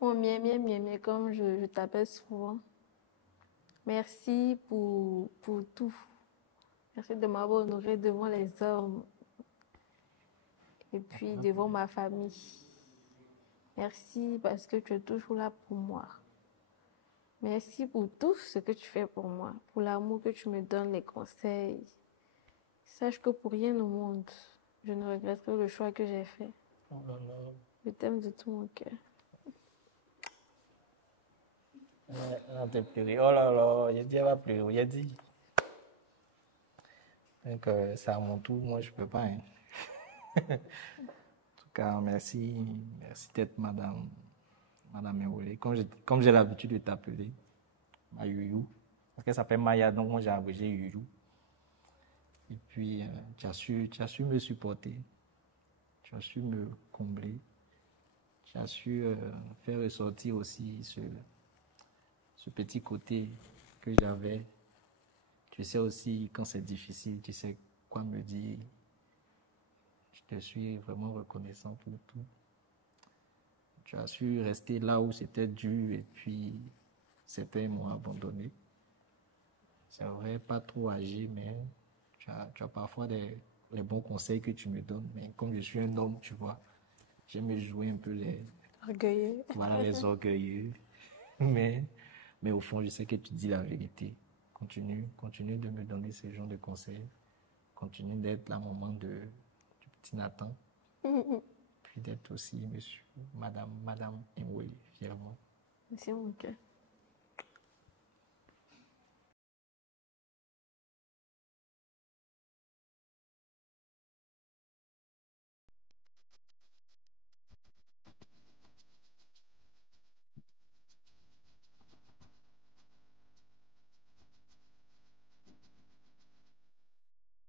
Mon mien, mien, mien, mien, comme je t'appelle souvent. Merci pour tout. Merci de m'avoir honoré devant les hommes et puis devant ma famille. Merci parce que tu es toujours là pour moi. Merci pour tout ce que tu fais pour moi, pour l'amour que tu me donnes, les conseils. Sache que pour rien au monde, je ne regretterai le choix que j'ai fait. Oh là là. Je t'aime de tout mon cœur. On t'a pleuré. Oh là là, il a dit, elle va pleurer. Il a dit. Donc, c'est à mon tour. Moi, je peux pas. Hein. En tout cas, merci. Merci d'être Madame Eolé. Comme j'ai l'habitude de t'appeler, ma Youyou. Parce qu'elle s'appelle Maya, donc moi, j'ai abrégé Youyou. Et puis, tu as su me supporter. Tu as su me combler. Tu as su faire ressortir aussi ce petit côté que j'avais. Tu sais aussi quand c'est difficile, tu sais quoi me dire. Je te suis vraiment reconnaissant pour tout. Tu as su rester là où c'était dur et puis certains m'ont abandonné. C'est vrai, pas trop âgé, mais tu as parfois les bons conseils que tu me donnes. Mais comme je suis un homme, tu vois, j'aime jouer un peu Orgueilleux. voilà, les orgueilleux. Mais au fond, je sais que tu dis la vérité. Continue de me donner ce genre de conseils. Continue d'être la maman du petit Nathan. Puis d'être aussi monsieur, madame Emweli, fièrement. Merci mon cœur.